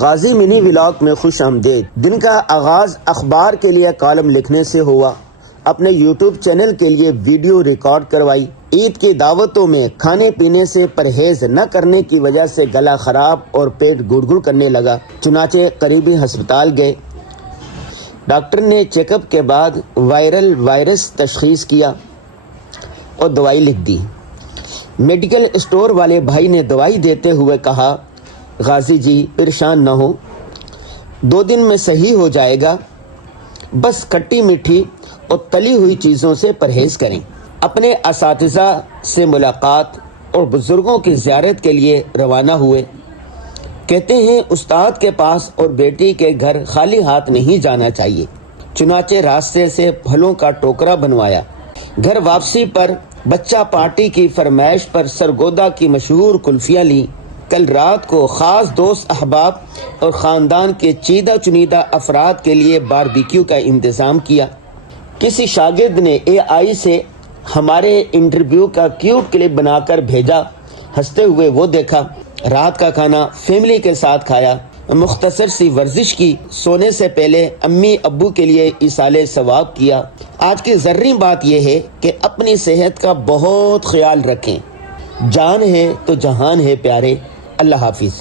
غازی منی vlog میں خوش آمدید۔ دن کا آغاز اخبار کے لیے کالم لکھنے سے ہوا۔ اپنے یوٹیوب چینل کے لیے ویڈیو ریکارڈ کروائی۔ عید کی دعوتوں میں کھانے پینے سے پرہیز نہ کرنے کی وجہ سے گلا خراب اور پیٹ گڑ گڑ کرنے لگا، چنانچہ قریبی ہسپتال گئے۔ ڈاکٹر نے چیک اپ کے بعد وائرل وائرس تشخیص کیا اور دوائی لکھ دی۔ میڈیکل اسٹور والے بھائی نے دوائی دیتے ہوئے کہا، غازی جی پریشان نہ ہو، 2 دن میں صحیح ہو جائے گا، بس کھٹی میٹھی اور تلی ہوئی چیزوں سے پرہیز کریں۔ اپنے اساتذہ سے ملاقات اور بزرگوں کی زیارت کے لیے روانہ ہوئے۔ کہتے ہیں استاد کے پاس اور بیٹی کے گھر خالی ہاتھ نہیں جانا چاہیے، چنانچہ راستے سے پھلوں کا ٹوکرا بنوایا۔ گھر واپسی پر بچہ پارٹی کی فرمائش پر سرگودا کی مشہور کلفیاں لیں۔ کل رات کو خاص دوست احباب اور خاندان کے چیدہ چنیدہ افراد کے لیے باربیکیو کا انتظام کیا۔ کسی شاگرد نے AI سے ہمارے انٹرویو کا کیوٹ کلپ بنا کر بھیجا، ہنستے ہوئے وہ دیکھا۔ رات کا کھانا فیملی کے ساتھ کھایا، مختصر سی ورزش کی، سونے سے پہلے امی ابو کے لیے ایصال ثواب کیا۔ آج کی ذرّی بات یہ ہے کہ اپنی صحت کا بہت خیال رکھیں۔ جان ہے تو جہان ہے پیارے۔ اللہ حافظ۔